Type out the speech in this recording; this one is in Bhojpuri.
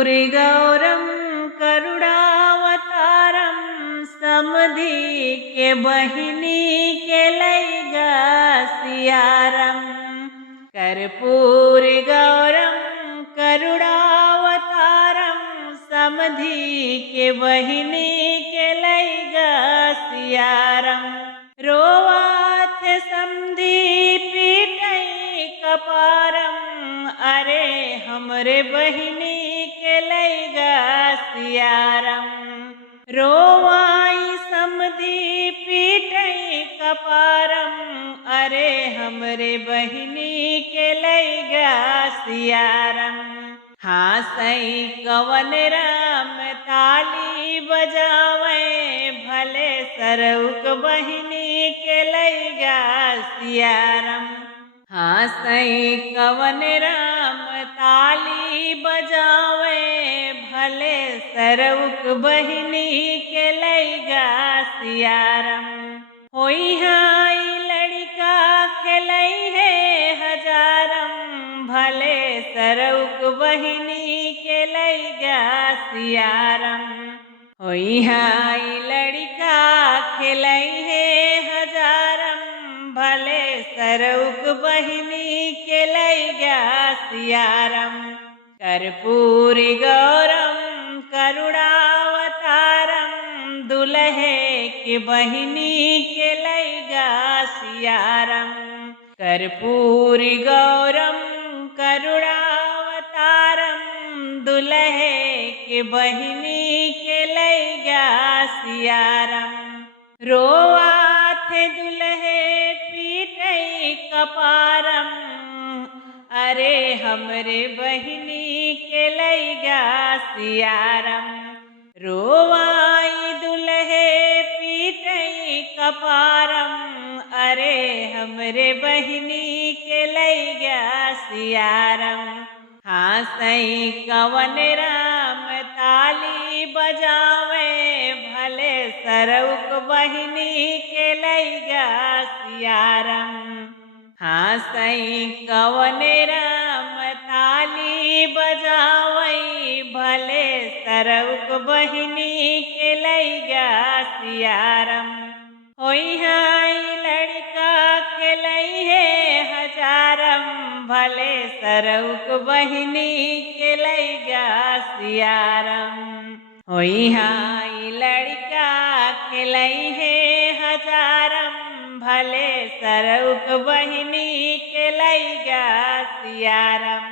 कर्पूरिगौरं करुणावतारं समधि के बहिनी के लैगा सियारम। कर्पूरिगौरं करुणावतारं समधि के बहिनी के लैगा सियारम। रोवाथ समधि पीटै कपारम, अरे हमरे बहिनी के लैगा सियारम। रोवाई समधि पीटै कपारम, अरे हमरे बहिनी के लैगा सियारम। हासै कवन राम ताली बजावे, भले सरौक बहिनी के लैगा सियारम। हासै कवन राम ताली बजावे, भले सरौक बहिनी के लैगा सियारम। होई हाई लड़का खेलै है हजारम, भले सरौक बहिनी के लैगा सियारम। होई हाई लड़का खेलै है हजारम, भले सरौक बहिनी के लैगा सियारम। कर्पूरिगौरं करुणावतारं, दुल्हे की बहिनी के लैगा सियारम। कर्पूरिगौरं करुणावतारं, दुल्हे की बहिनी के लैगा सियारम। रोवाथ दुल्हे पीटै कपारम, अरे हमरे बहिनी के लैगा सियारम। रोवाई दुल्हे पीटै कपारम, अरे हमरे बहिनी के लैगा सियारम। हासै कवन राम ताली बजावे, भले सरौक बहिनी के लैगा सियारम। हासै कवन राम ताली बजावे, भले सरौक बहिनी के लैगा सियारम। होई हाई लड़का खेलै है हजारम, भले सरौक बहिनी के लैगा सियारम। होई हाई लड़का खेलै है हजारम, भले सरौक बहिनी के लैगा सियारम।